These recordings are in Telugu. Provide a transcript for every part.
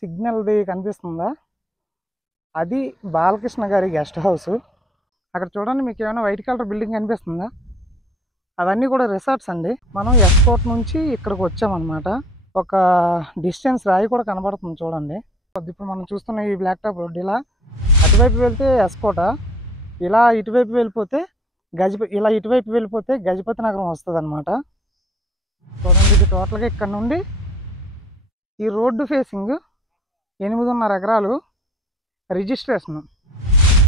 సిగ్నల్ది కనిపిస్తుందా? అది బాలకృష్ణ గారి గెస్ట్ హౌస్. అక్కడ చూడండి, మీకు ఏమైనా వైట్ కలర్ బిల్డింగ్ కనిపిస్తుందా? అవన్నీ కూడా రిసార్ట్స్ అండి. మనం ఎస్కోట్ నుంచి ఇక్కడికి వచ్చామన్నమాట. ఒక డిస్టెన్స్ రాయి కూడా కనబడుతుంది చూడండి. ఇప్పుడు మనం చూస్తున్న ఈ బ్లాక్ టాప్ రోడ్ ఇలా అటువైపు వెళ్తే ఎస్కోట, ఇలా ఇటువైపు వెళ్ళిపోతే గజపతి నగరం వస్తుంది అనమాట. చూడండి, ఇది టోటల్గా ఇక్కడ నుండి ఈ రోడ్డు ఫేసింగ్ 8.5 ఎకరాలు రిజిస్ట్రేషన్.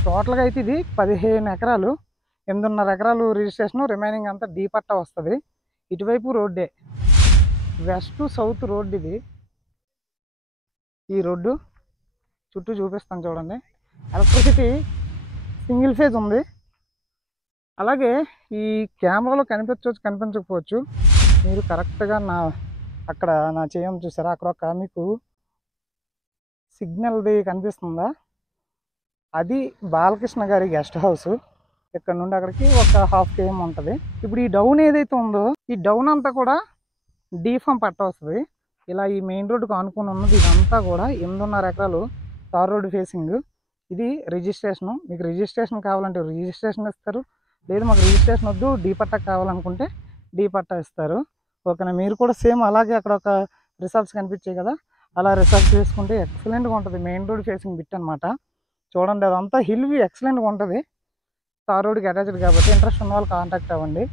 టోటల్గా అయితే ఇది 15 ఎకరాలు, 8.5 ఎకరాలు రిజిస్ట్రేషన్, రిమైనింగ్ అంతా డీ పట్టా వస్తుంది. ఇటువైపు రోడ్డే, వెస్ట్ టు సౌత్ రోడ్ ఇది. ఈ రోడ్డు చుట్టూ చూపిస్తాను చూడండి. ఎలక్ట్రిసిటీ సింగిల్ ఫేజ్ ఉంది. అలాగే ఈ కెమెరాలో కనిపించకపోవచ్చు, మీరు కరెక్ట్గా అక్కడ నా చేయని చూసారా, అక్కడ ఒక మీకు సిగ్నల్ది కనిపిస్తుందా? అది బాలకృష్ణ గారి గెస్ట్ హౌస్. ఇక్కడ నుండి అక్కడికి ఒక 1/2 km ఉంటుంది. ఇప్పుడు ఈ డౌన్ ఏదైతే ఉందో, ఈ డౌన్ అంతా కూడా డీఫామ్ పట్ట వస్తుంది. ఇలా ఈ మెయిన్ రోడ్డుకు ఆనుకుని ఉన్నది ఇదంతా కూడా 8.5 ఎకరాలు తార్ రోడ్డు ఫేసింగ్. ఇది రిజిస్ట్రేషన్. మీకు రిజిస్ట్రేషన్ కావాలంటే రిజిస్ట్రేషన్ ఇస్తారు, లేదు మాకు రిజిస్ట్రేషన్ వద్దు డీ పట్టా కావాలనుకుంటే డీ పట్టా ఇస్తారు. ఓకేనా? మీరు కూడా సేమ్ అలాగే అక్కడ ఒక రిసార్ట్స్ కనిపించాయి కదా, అలా రిసార్ట్స్ చేసుకుంటే ఎక్సలెంట్గా ఉంటుంది. మెయిన్ రోడ్ ఫేసింగ్ బిట్ అనమాట. చూడండి, అదంతా హిల్ వ్యూ ఎక్సలెంట్గా ఉంటుంది. తార్ రోడ్కి అటాచ్డ్ కాబట్టి ఇంట్రెస్ట్ ఉన్న వాళ్ళు కాంటాక్ట్ అవ్వండి.